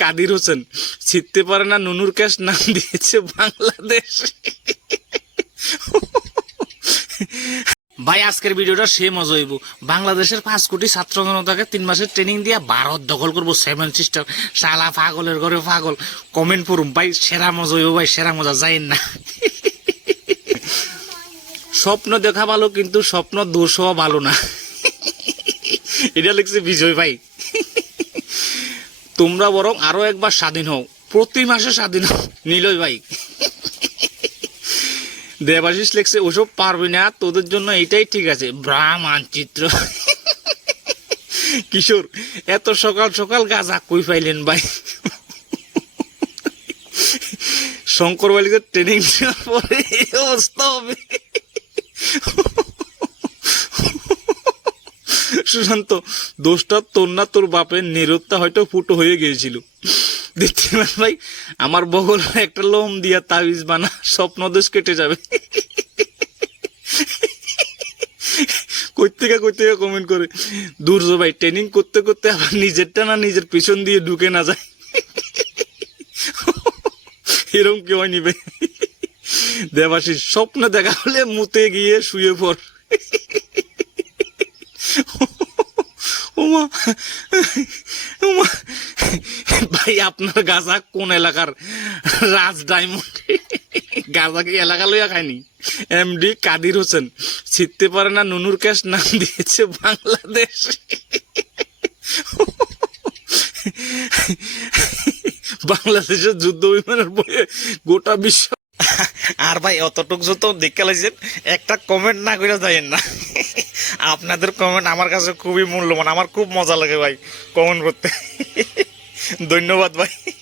কাদির হোসেন, ছিটতে পারে না নুনুর ক্যাশ, নাম দিয়েছে বাংলাদেশ। ভাই, আজকের ভিডিওটা সে মজা হইব। বাংলাদেশের পাঁচ কোটি ছাত্র জনতাকে তিন মাসের ট্রেনিং দিয়ে ভারত দখল করব সেভেন সিস্টার শালা পাগলের ঘরে পাগল। কমেন্ট করুম ভাই, সেরা মজা হইব, ভাই, সেরা মজা, যাইন না। স্বপ্ন দেখা ভালো, কিন্তু স্বপ্ন দোষ হওয়া ভালো না। এটা লিখছে বিজয় ভাই। তোমরা বরং আরও একবার স্বাধীন হও। প্রতি মাসে স্বাধীন হও। নিলয় ভাই। দেবাশিস লেখছে, ওসব পারবি না, তোদের জন্য এটাই ঠিক আছে। ব্রা মানচিত্র কিশোর, এত সকাল সকাল গাজা কই পাইলেন ভাই? শঙ্কর বালিতে ট্রেনিং দেওয়ার পরে অবস্থা হবে। সুশান্ত দোষটা তোর না, তোর বাপের নিরত্তা হয়তো ফুটো হয়ে গিয়েছিল। দেখতে ভাই, আমার বগল একটা লোম দিয়া তাবিজ বানা, স্বপ্ন দোষ কেটে যাবে। থেকে কই কমেন্ট করে, দূর ভাই ট্রেনিং করতে করতে আবার নিজেরটা না নিজের পিছন দিয়ে ঢুকে না যায়? এরকম কেউ নিবে দেবাশিস, স্বপ্ন দেখা হলে মুতে গিয়ে শুয়ে পড়। ওমা ওমা ভাই আপনার গাজা কোন এলাকার? রাজ ডায়মন্ড। গাজা কি এলাকা লইয়া খায়নি? এমডি কাদির হোসেন। ছিটতে পারে না, নুনুর ক্যাশ নাম দিয়েছে বাংলাদেশ। বাংলাদেশের যুদ্ধ বিমানের বইয়ে গোটা বিশ্ব আর ভাই, অতটুক যত দেখে লাইছেন, একটা কমেন্ট না করে যাইয়েন না। আপনাদের কমেন্ট আমার কাছে খুবই মূল্যবান। আমার খুব মজা লাগে ভাই কমেন্ট করতে। ধন্যবাদ ভাই।